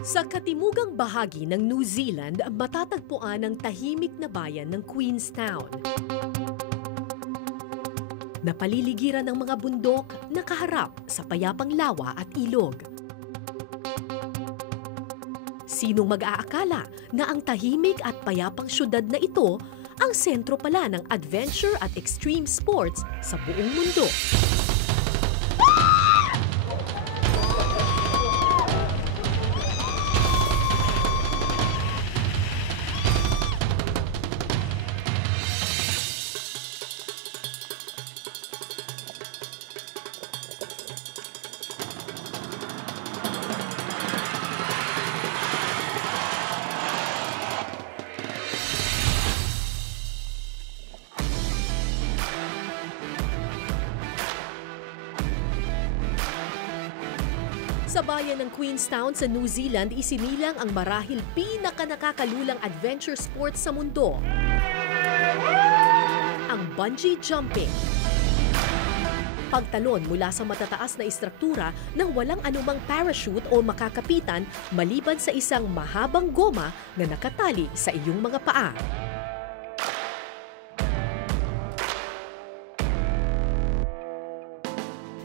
Sa katimugang bahagi ng New Zealand, matatagpuan ang tahimik na bayan ng Queenstown. Napaliligiran ng mga bundok na kaharap sa payapang lawa at ilog. Sinong mag-aakala na ang tahimik at payapang syudad na ito ang sentro pala ng adventure at extreme sports sa buong mundo? Sa bayan ng Queenstown sa New Zealand, isinilang ang marahil pinakanakakalulang adventure sports sa mundo, ang bungee jumping. Pagtalon mula sa matataas na istruktura nang walang anumang parachute o makakapitan maliban sa isang mahabang goma na nakatali sa iyong mga paa.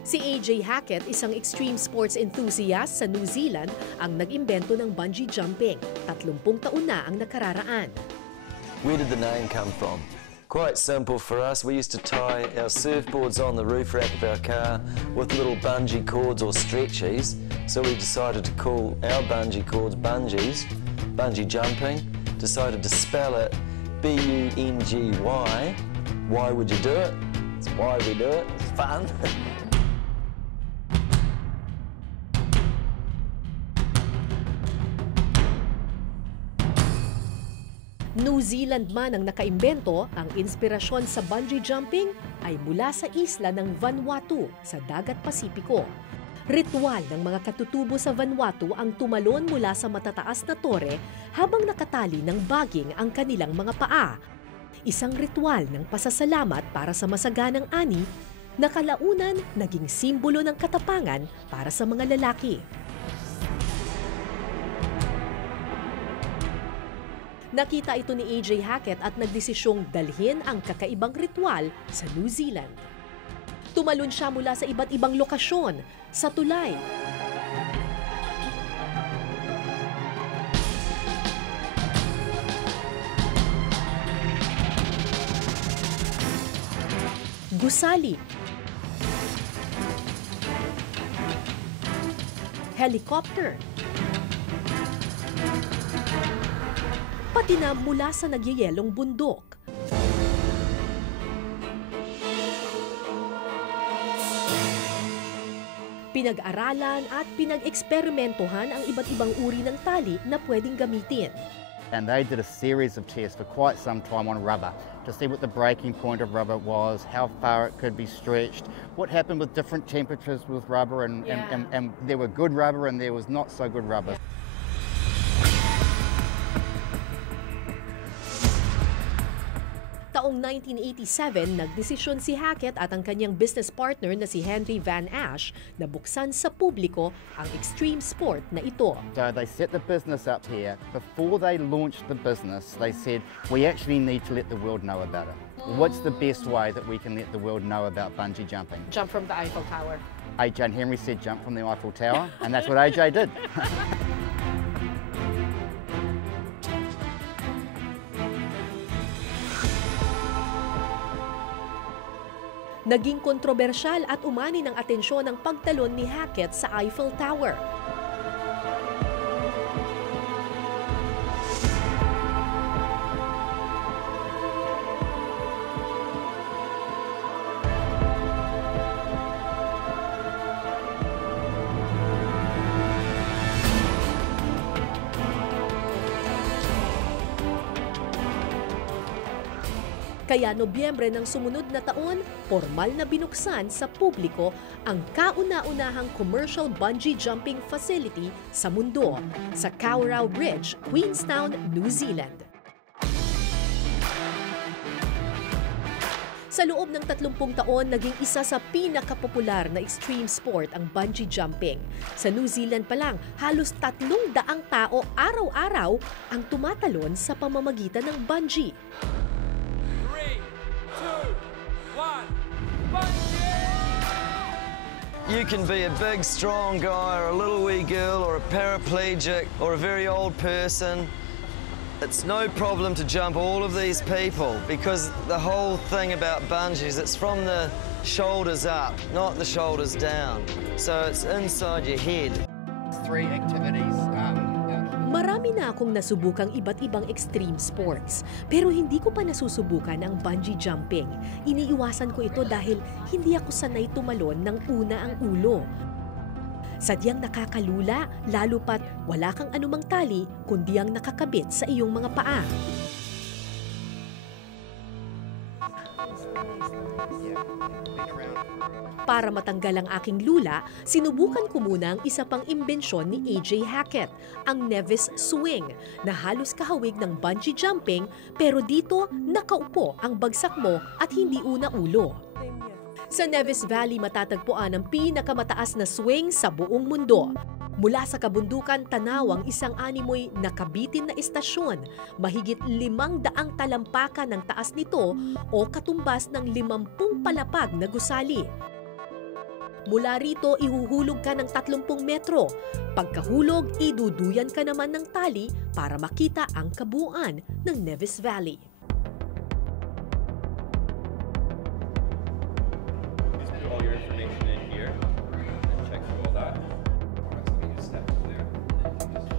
Si AJ Hackett, isang extreme sports enthusiast sa New Zealand, ang nag-imbento ng bungee jumping. 30 taon na ang nakararaan. Where did the name come from? Quite simple for us. We used to tie our surfboards on the roof rack of our car with little bungee cords or stretchies. So we decided to call our bungee cords bungees, bungee jumping. Decided to spell it B-U-N-G-Y. Why would you do it? It's why we do it. It's fun. New Zealand man ang nakaimbento, ang inspirasyon sa bungee jumping ay mula sa isla ng Vanuatu sa Dagat Pasipiko. Ritual ng mga katutubo sa Vanuatu ang tumalon mula sa matataas na tore habang nakatali ng baging ang kanilang mga paa. Isang ritual ng pasasalamat para sa masaganang ani na kalaunan naging simbolo ng katapangan para sa mga lalaki. Nakita ito ni AJ Hackett at nagdesisyong dalhin ang kakaibang ritual sa New Zealand. Tumalon siya mula sa iba't ibang lokasyon, sa tulay, gusali, helicopter, pati na mula sa nagyayelong bundok. Pinag-aralan at pinag-eksperimentohan ang iba't ibang uri ng tali na pwedeng gamitin. And they did a series of tests for quite some time on rubber to see what the breaking point of rubber was, how far it could be stretched, what happened with different temperatures with rubber, and there were good rubber and there was not so good rubber. Taong 1987, nagdesisyon si Hackett at ang kanyang business partner na si Henry Van Ash na buksan sa publiko ang extreme sport na ito. So they set the business up here. Before they launched the business, they said, we actually need to let the world know about it. What's the best way that we can let the world know about bungee jumping? Jump from the Eiffel Tower. AJ and Henry said jump from the Eiffel Tower, and that's what AJ did. Naging kontrobersyal at umani ng atensyon ang pagtalon ni Hackett sa Eiffel Tower. Kaya Nobyembre ng sumunod na taon, formal na binuksan sa publiko ang kauna-unahang commercial bungee jumping facility sa mundo sa Kawerau Bridge, Queenstown, New Zealand. Sa loob ng 30 taon, naging isa sa pinakapopular na extreme sport ang bungee jumping. Sa New Zealand pa lang, halos 300 tao araw-araw ang tumatalon sa pamamagitan ng bungee. 3, 2, 1, bungee! You can be a big, strong guy, or a little wee girl, or a paraplegic, or a very old person. It's no problem to jump all of these people because the whole thing about bungees, it's from the shoulders up, not the shoulders down. So it's inside your head. 3 activities. Marami na akong nasubukang iba't ibang extreme sports, pero hindi ko pa nasusubukan ang bungee jumping. Iniiwasan ko ito dahil hindi ako sanay tumalon ng una ang ulo. Sadyang nakakalula, lalo pat wala kang anumang tali kundi ang nakakabit sa iyong mga paa. Para matanggal ang aking lula, sinubukan ko muna ang isa pang imbensyon ni A.J. Hackett, ang Nevis Swing, na halos kahawig ng bungee jumping pero dito nakaupo ang bagsak mo at hindi una ulo. Sa Nevis Valley matatagpuan ang pinakamataas na swing sa buong mundo. Mula sa kabundukan, tanaw ang isang animoy nakabitin na istasyon. Mahigit 500 talampakan ng taas nito o katumbas ng 50 palapag na gusali. Mula rito, ihuhulog ka ng 30 metro. Pagkahulog, iduduyan ka naman ng tali para makita ang kabuuan ng Nevis Valley.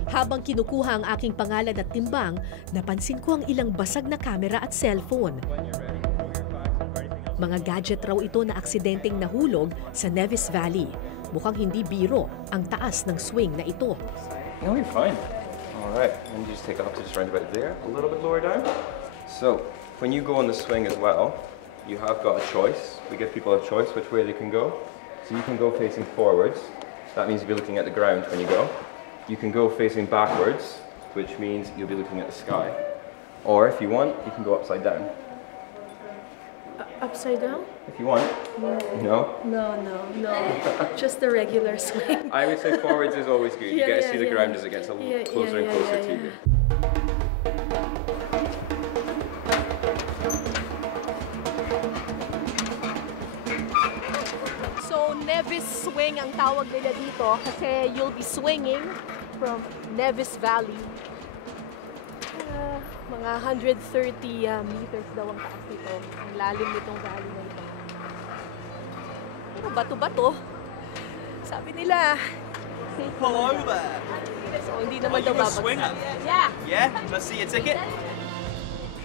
Habang kinukuha ang aking pangalan at timbang, napansin ko ang ilang basag na kamera at cellphone. Mga gadget raw ito na aksidenteng nahulog sa Nevis Valley. Mukhang hindi biro ang taas ng swing na ito. No, you're fine. All right, and you just take it up to just right about there, a little bit lower down. So, when you go on the swing as well, you have got a choice. We give people a choice which way they can go. So you can go facing forwards. That means you'll be looking at the ground when you go. You can go facing backwards, which means you'll be looking at the sky. Or if you want, you can go upside down. Upside down? If you want. No? No. Just the regular swing. I would say forwards is always good. You Yeah, get to yeah, see the yeah. ground as it gets a little closer and closer to you. So, Nevis Swing ang tawag nila dito kasi you'll be swinging from Nevis Valley. Mga 130 meters daw ang taas nito. Ang lalim nitong valley na ito. Pero bato-bato. Sabi nila, Hello there. so hindi naman daw Are you a babagsak. swinger? Yeah. Yeah? Let's see your ticket.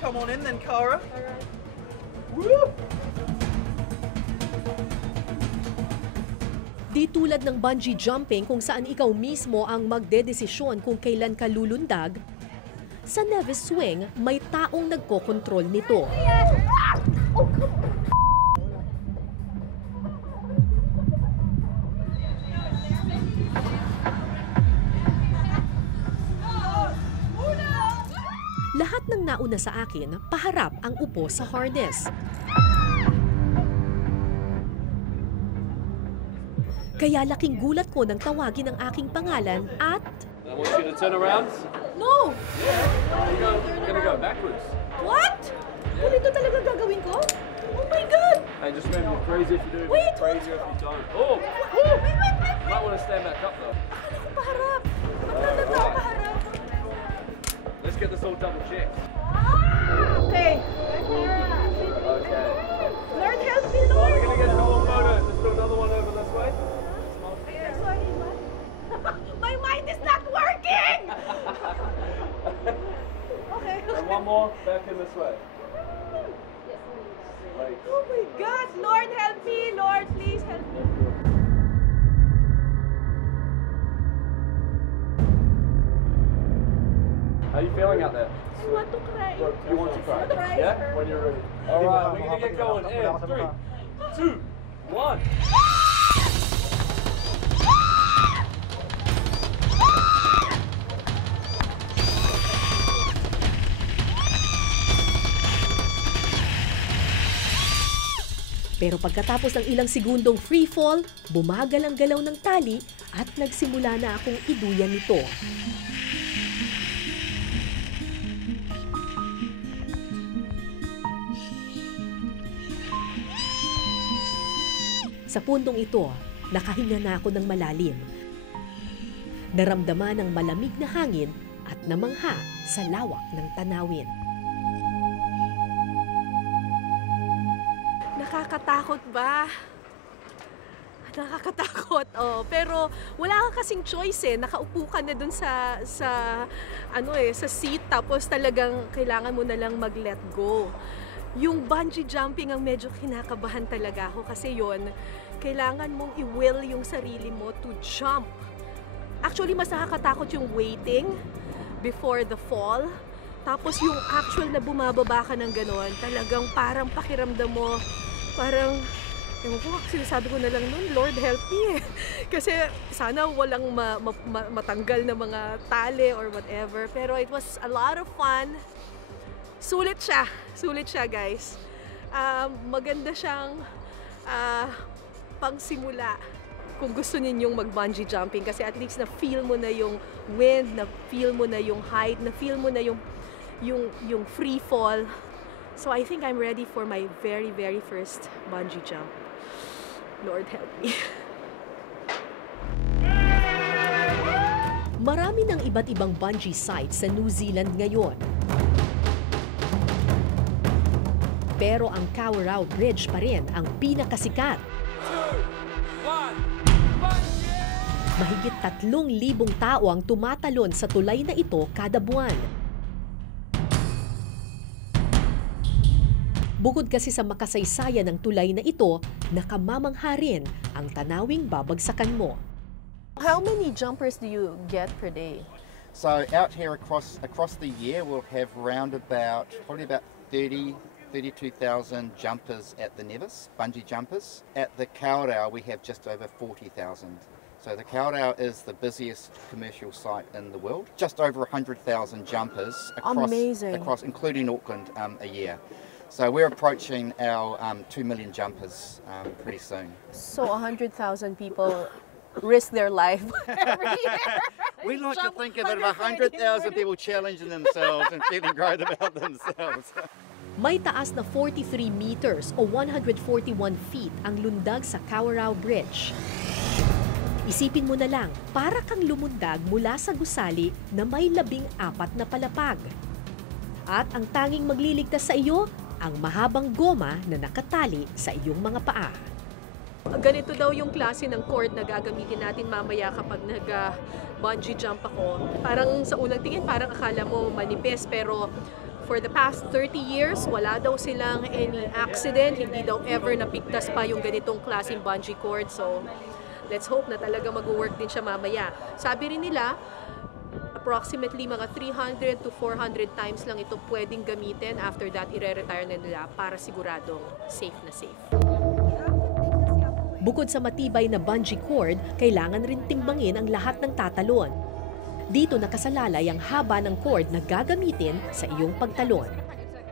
Come on in then, Cara. Woo! Di tulad ng bungee jumping kung saan ikaw mismo ang magdedesisyon kung kailan ka lulundag, sa Nevis Swing may taong nagkokontrol nito. Lahat ng nauna sa akin, paharap ang upo sa harness. Kaya laking gulat ko nang tawagin ang aking pangalan at... I want you to turn around. No! You're gonna go backwards. What? Ganito talaga gagawin ko? Oh my God! Hey, just remember, you're crazy if you do, Wait, crazy if you don't. Oh! Wait! Might want to stand back up though. Akala ko paharap. Akala ko paharap. Let's get this all double checked. Okay. Okay. Lord help me, Lord! We're gonna get some more photos. Let's do another one over this way. Sorry, what? My mind is not working! Okay. And one more back in this way. Like, Oh my God! Lord help me! Lord, please help me! how are you feeling out there? I want to cry. You want to cry? Cry. Yeah? When you're ready. All right, we're gonna get going in 3, 2, 1. Pero pagkatapos ng ilang segundong free fall, bumagal ang galaw ng tali at nagsimula na akong iduyan nito. Sa puntong ito, nakahinga na ako ng malalim. Naramdaman ang malamig na hangin at namangha sa lawak ng tanawin. Nakakatakot ba? Nakakatakot, oh. Pero wala kang kasing choice eh. Nakaupo ka na dun sa seat, tapos talagang kailangan mo na lang mag-let go. Yung bungee jumping ang medyo kinakabahan talaga ako kasi yon, kailangan mong i-will yung sarili mo to jump. Actually, mas nakakatakot yung waiting before the fall. Tapos yung actual na bumababa ka ng ganon, talagang parang pakiramdam mo, parang, ewan ko, sinasabi ko na lang nun, Lord help me. Kasi sana walang matanggal na mga tali or whatever. Pero it was a lot of fun. Sulit siya guys. Maganda siyang pangsimula kung gusto ninyong mag-bungee jumping kasi at least na-feel mo na yung wind, na-feel mo na yung height, na-feel mo na yung free fall. So I think I'm ready for my very, very first bungee jump. Lord help me. Marami ng iba't ibang bungee sites sa New Zealand ngayon. Pero ang Kawerau Bridge pa rin ang pinakasikat. Mahigit 3,000 tao ang tumatalon sa tulay na ito kada buwan. Bukod kasi sa makasaysayan ng tulay na ito, nakamamangha rin ang tanawing babagsakan mo. How many jumpers do you get per day? So out here across the year, we'll have probably about 32,000 jumpers at the Nevis, bungee jumpers. At the Kawerau, we have just over 40,000. So the Kawerau is the busiest commercial site in the world. Just over 100,000 jumpers across including Auckland, a year. So we're approaching our 2 million jumpers pretty soon. So 100,000 people risk their life every year. We like to think of it as 100,000 people challenging themselves and feeling great about themselves. May taas na 43 meters o 141 feet ang lundag sa Kawerau Bridge. Isipin mo na lang, para kang lumundag mula sa gusali na may 14 na palapag. At ang tanging magliligtas sa iyo, ang mahabang goma na nakatali sa iyong mga paa. Ganito daw yung klase ng cord na gagamitin natin mamaya kapag nag-bungee jump ako. Parang sa unang tingin, parang akala mo manipis, pero for the past 30 years, wala daw silang any accident, hindi daw ever napigtas pa yung ganitong klaseng bungee cord. So, let's hope na talaga mag-work din siya mamaya. Sabi rin nila, approximately mga 300 to 400 times lang ito pwedeng gamitin. After that, ire-retire na nila para siguradong safe na safe. Bukod sa matibay na bungee cord, kailangan rin timbangin ang lahat ng tatalon. Dito nakasalalay ang haba ng cord na gagamitin sa iyong pagtalon.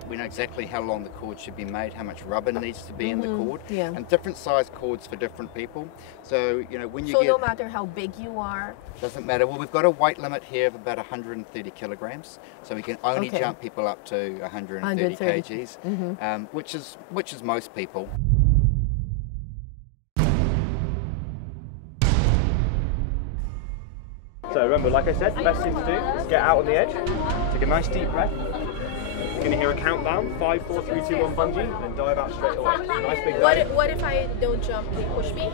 We know exactly how long the cord should be made, how much rubber needs to be in the cord, and different size cords for different people. So, when you no matter how big you are? Doesn't matter. Well, we've got a weight limit here of about 130 kilograms, so we can only jump people up to 130 kgs, which is most people. So remember, like I said, the best thing to do is get out on the edge, take a nice deep breath. You're going to hear a countdown, 5, 4, 3, 2, 1 bungee, and then dive out straight away. Nice big dive. What if I don't jump, they push me?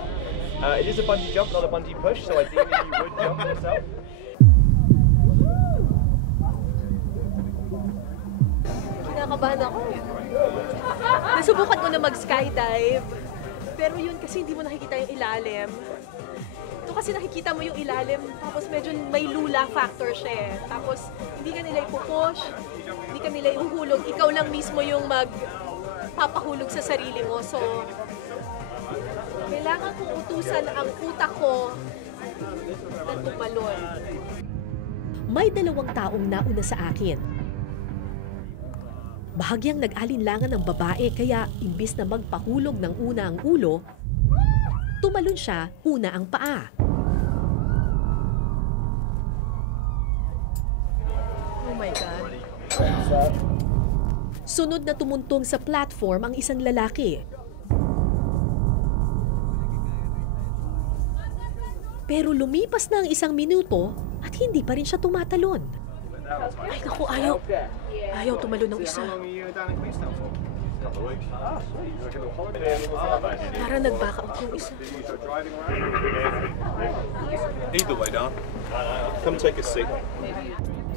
It is a bungee jump, not a bungee push, so ideally you would jump yourself. Kinakabahan ako. Nasubukan ko na mag-skydive, pero yun kasi hindi mo nakikita yung ilalim. Ito kasi nakikita mo yung ilalim, tapos medyo may lula factor siya eh. Tapos hindi ka nila ipupush, hindi ka nila ihuhulog, ikaw lang mismo yung magpapahulog sa sarili mo. So, kailangan kong utusan ang utak ko na tumalon. May 2 taong nauna sa akin. Bahagyang nag-alinlangan ng babae kaya imbis na magpahulog ng una ang ulo, tumalon siya una ang paa. Oh my God. Sunod na tumuntong sa platform ang isang lalaki. Pero lumipas na ang 1 minuto at hindi pa rin siya tumatalon. Ay, naku, ayaw. Ayaw tumalon ng isa. Para nag-back out yung isa. Either way down. Come take a seat.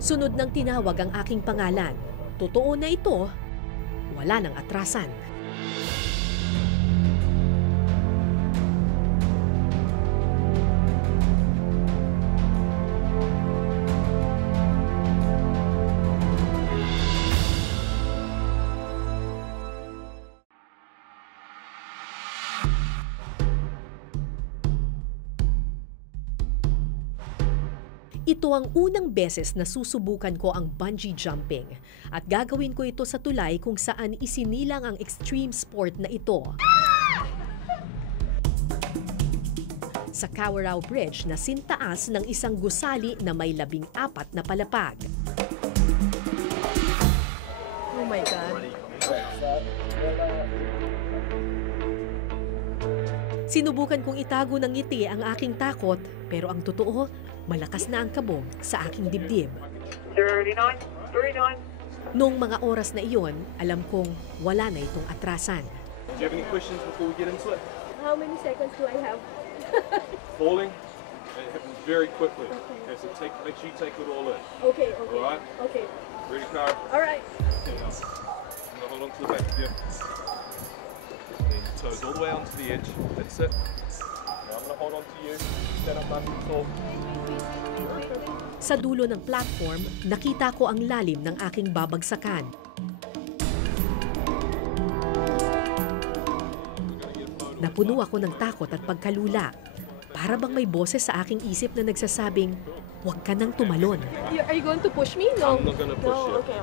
Sunod nang tinawag ang aking pangalan. Totoo na ito, wala nang atrasan. Ito ang unang beses na susubukan ko ang bungee jumping at gagawin ko ito sa tulay kung saan isinilang ang extreme sport na ito. Sa Kawarau Bridge na sintaas ng isang gusali na may 14 na palapag. Oh my God. Sinubukan kong itago ng ngiti ang aking takot, pero ang totoo, malakas na ang kabog sa aking dibdib. 39. Noong mga oras na iyon, alam kong wala na itong atrasan. Do you have any questions before we get into it? How many seconds do I have? Falling, it happens very quickly. Okay, so make sure you take it all in. Okay. All right? Okay. Ready, Cara? All right. Okay, now, I'm gonna hold on to the back of you. Then your toes all the way onto the edge. That's it. Now I'm gonna hold on to you. Stand up nice and tall. Sa dulo ng platform, nakita ko ang lalim ng aking babagsakan. Napuno ako ng takot at pagkalula. Para bang may boses sa aking isip na nagsasabing, huwag ka nang tumalon. Are you going to push me? No. I'm not gonna push you. Okay.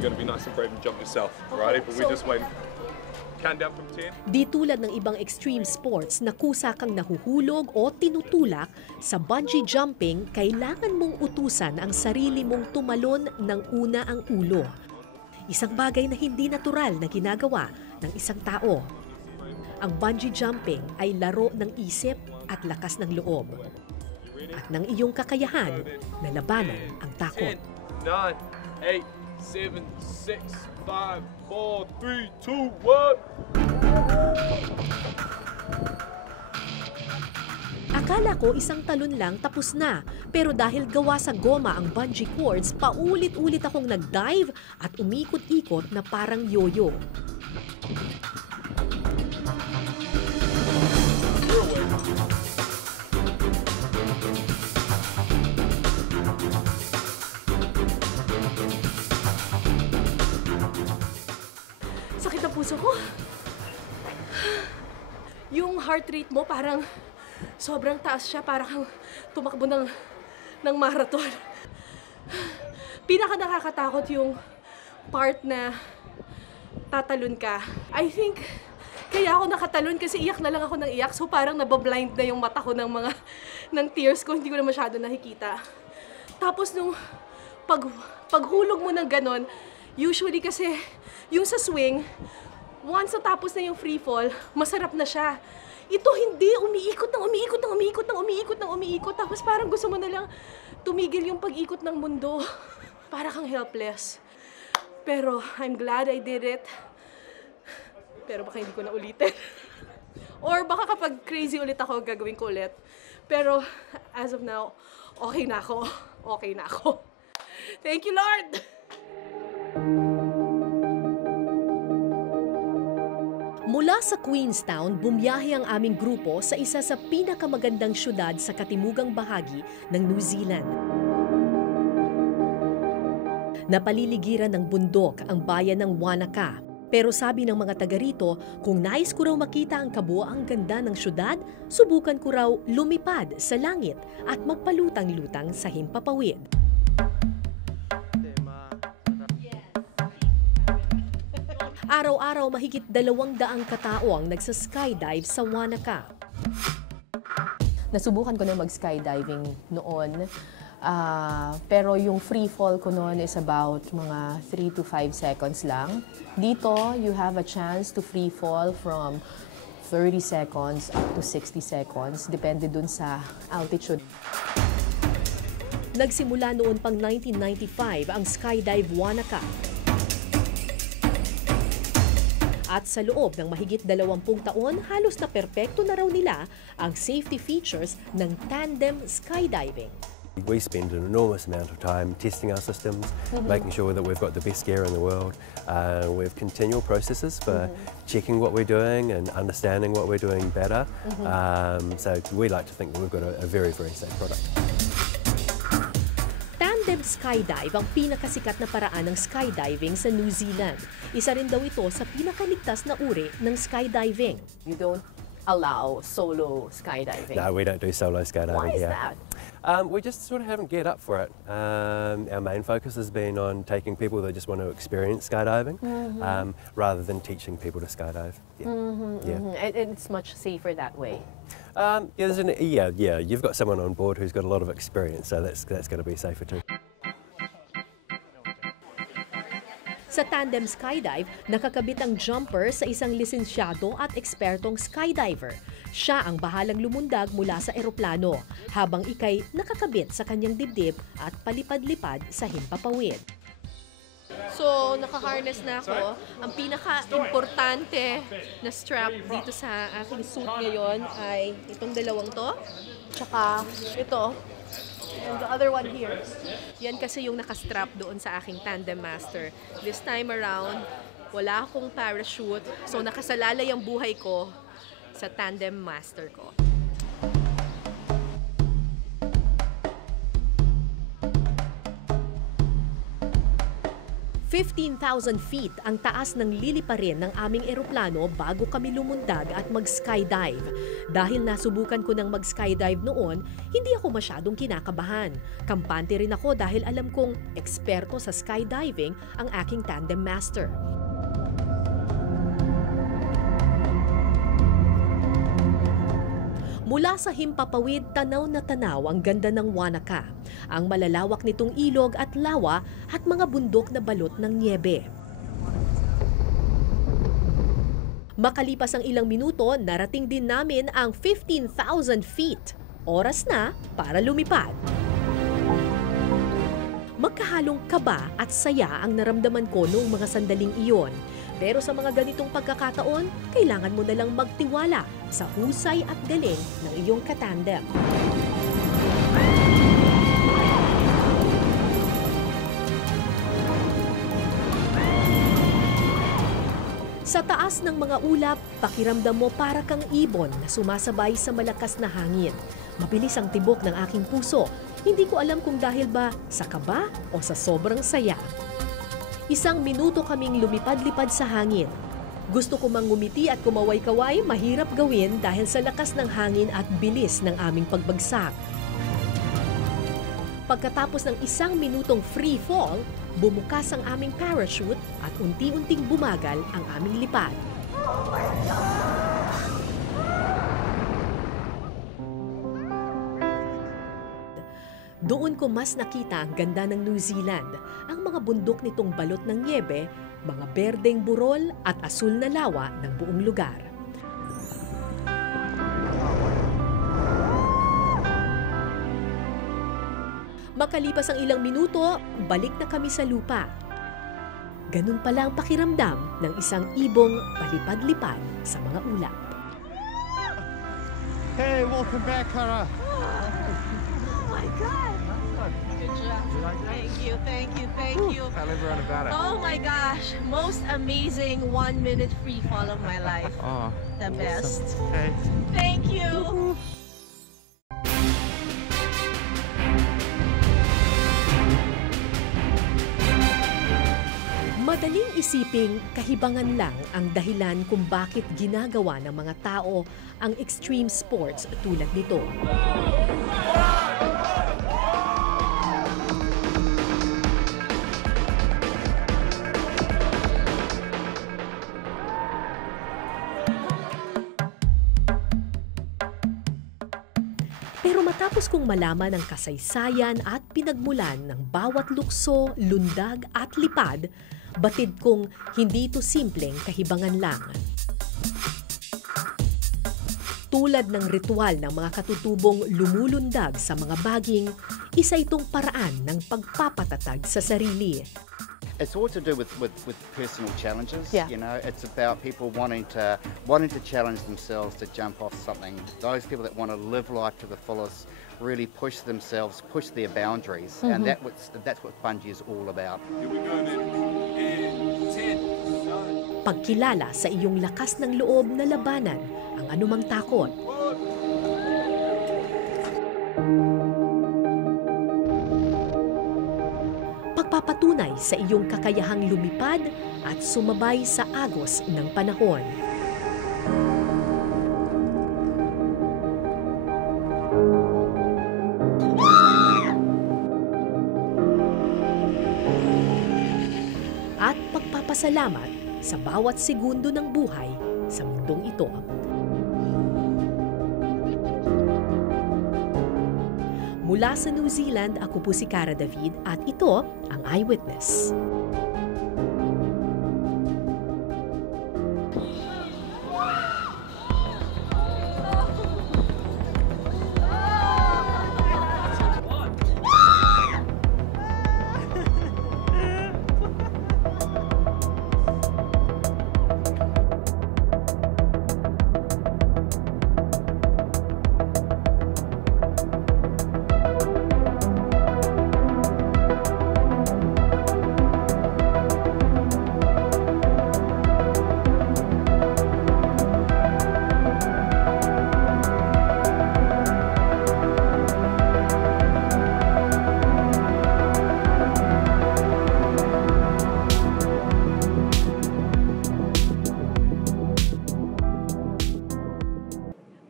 You're gonna be nice and brave and jump yourself. Alrighty, but we just wait. Count down from 10. Di tulad ng ibang extreme sports na kusa kang nahuhulog o tinutulak, sa bungee jumping, kailangan mong utusan ang sarili mong tumalon ng una ang ulo. Isang bagay na hindi natural na ginagawa ng isang tao. Ang bungee jumping ay laro ng isip at lakas ng loob. At ng iyong kakayahan na labanan ang takot. 10, 9, 8, 7, 6, 5, 4, 3, 2, 1. Akala ko isang talon lang tapos na, pero dahil gawa sa goma ang bungee cords, paulit-ulit akong nag-dive at umikot-ikot na parang yoyo. Sakit ang puso ko. Yung heart rate mo parang sobrang taas siya, parang tumakbo ng marathon. Pinaka nakakatakot yung part na tatalon ka. I think kaya ako nakatalon kasi iyak na lang ako ng iyak, so parang nabablind na yung mata ko ng tears ko, hindi ko na masyado nakikita. Tapos nung paghulog mo ng ganon, usually kasi yung sa swing, once natapos na yung free fall, masarap na siya. Ito hindi, umiikot, tapos parang gusto mo na lang tumigil yung pag-ikot ng mundo. Para kang helpless. Pero I'm glad I did it. Pero baka hindi ko na ulitin. Or baka kapag crazy ulit ako, gagawin ko ulit. Pero as of now, okay na ako. Okay na ako. Thank you, Lord! Mula sa Queenstown, bumiyahe ang aming grupo sa isa sa pinakamagandang syudad sa katimugang bahagi ng New Zealand. Napaliligiran ng bundok ang bayan ng Wanaka. Pero sabi ng mga taga rito, kung nais ko raw makita ang kabuoang ganda ng syudad, subukan ko raw lumipad sa langit at magpalutang-lutang sa himpapawid. Araw-araw mahigit 200 katao ang nagsa-skydive sa Wanaka. Nasubukan ko na mag-skydiving noon. Pero yung free fall ko noon is about mga 3 to 5 seconds lang. Dito, you have a chance to free fall from 30 seconds up to 60 seconds. Depende dun sa altitude. Nagsimula noon pang 1995 ang Skydive Wanaka. At sa loob ng mahigit 20 taon, halos na perpekto na raw nila ang safety features ng tandem skydiving. We spend an enormous amount of time testing our systems, making sure that we've got the best gear in the world. We have continual processes for checking what we're doing and understanding what we're doing better. So we like to think that we've got a very, very safe product. Tandem skydive ang pinakasikat na paraan ng skydiving sa New Zealand. Isa rin daw ito sa pinakaligtas na uri ng skydiving. You don't allow solo skydiving? No, we don't do solo skydiving here. Why is that? We just sort of haven't geared up for it. Our main focus has been on taking people that just want to experience skydiving rather than teaching people to skydive. And it's much safer that way. You've got someone on board who's got a lot of experience, so that's going to be safer too. Sa tandem skydive, nakakabit ang jumper sa isang lisensyado at ekspertong skydiver. Siya ang bahalang lumundag mula sa eroplano, habang ikay nakakabit sa kanyang dibdib at palipad-lipad sa himpapawid. So, naka-harness na ako. Ang pinaka-importante na strap dito sa aking suit ngayon ay itong dalawang to, tsaka ito. And the other one here. Yan kasi yung nakastrap doon sa aking Tandem Master. This time around, wala akong parachute. So nakasalalay ang buhay ko sa Tandem Master ko. 15,000 feet ang taas ng liliparin ng aming eroplano bago kami lumundag at mag-skydive. Dahil nasubukan ko ng mag-skydive noon, hindi ako masyadong kinakabahan. Kampante rin ako dahil alam kong eksperto sa skydiving ang aking tandem master. Mula sa himpapawid, tanaw na tanaw ang ganda ng Wanaka, ang malalawak nitong ilog at lawa at mga bundok na balot ng niebe. Makalipas ang ilang minuto, narating din namin ang 15,000 feet. Oras na para lumipad. Magkahalong kaba at saya ang naramdaman ko noong mga sandaling iyon. Pero sa mga ganitong pagkakataon, kailangan mo nalang magtiwala sa husay at galing ng iyong katandem. Sa taas ng mga ulap, pakiramdam mo para kang ibon na sumasabay sa malakas na hangin. Mabilis ang tibok ng aking puso. Hindi ko alam kung dahil ba sa kaba o sa sobrang saya. 1 minuto kaming lumipad-lipad sa hangin. Gusto ko mang ngumiti at kumaway-kaway, mahirap gawin dahil sa lakas ng hangin at bilis ng aming pagbagsak. Pagkatapos ng 1 minutong free fall, bumukas ang aming parachute at unti-unting bumagal ang aming lipad. Oh my God! Doon ko mas nakita ang ganda ng New Zealand, ang mga bundok nitong balot ng niebe, mga berdeng burol at asul na lawa ng buong lugar. Makalipas ang ilang minuto, balik na kami sa lupa. Ganun pala ang pakiramdam ng isang ibong palipad-lipad sa mga ulap. Hey, welcome back, Cara. Oh my God! Good job. Thank you, thank you, thank you. I live around Nevada. Oh my gosh, most amazing 1-minute free fall of my life. Oh, The best. hey. Thank you. Madaling isiping kahibangan lang ang dahilan kung bakit ginagawa ng mga tao ang extreme sports tulad nito. Pero matapos kong malaman ang kasaysayan at pinagmulan ng bawat lukso, lundag at lipad, batid kong hindi ito simpleng kahibangan lang. Tulad ng ritual ng mga katutubong lumulundag sa mga baging, isa itong paraan ng pagpapatatag sa sarili. It's all to do with personal challenges. Yeah. You know, it's about people wanting to challenge themselves to jump off something. Those people that want to live life to the fullest, really push themselves, push their boundaries, and that's what bungee is all about. Here we go then. In 10, 9. Pagkilala sa iyong lakas ng loob na labanan ang anumang takot. Pagpapatunay sa iyong kakayahang lumipad at sumabay sa agos ng panahon. At pagpapasalamat sa bawat segundo ng buhay sa mundong ito. Mula sa New Zealand, ako po si Cara David at ito ang Eyewitness.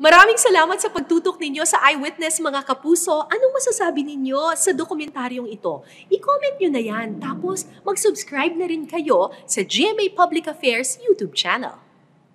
Maraming salamat sa pagtutok ninyo sa Eyewitness, mga kapuso. Anong masasabi ninyo sa dokumentaryong ito? I-comment nyo na yan. Tapos mag-subscribe na rin kayo sa GMA Public Affairs YouTube channel.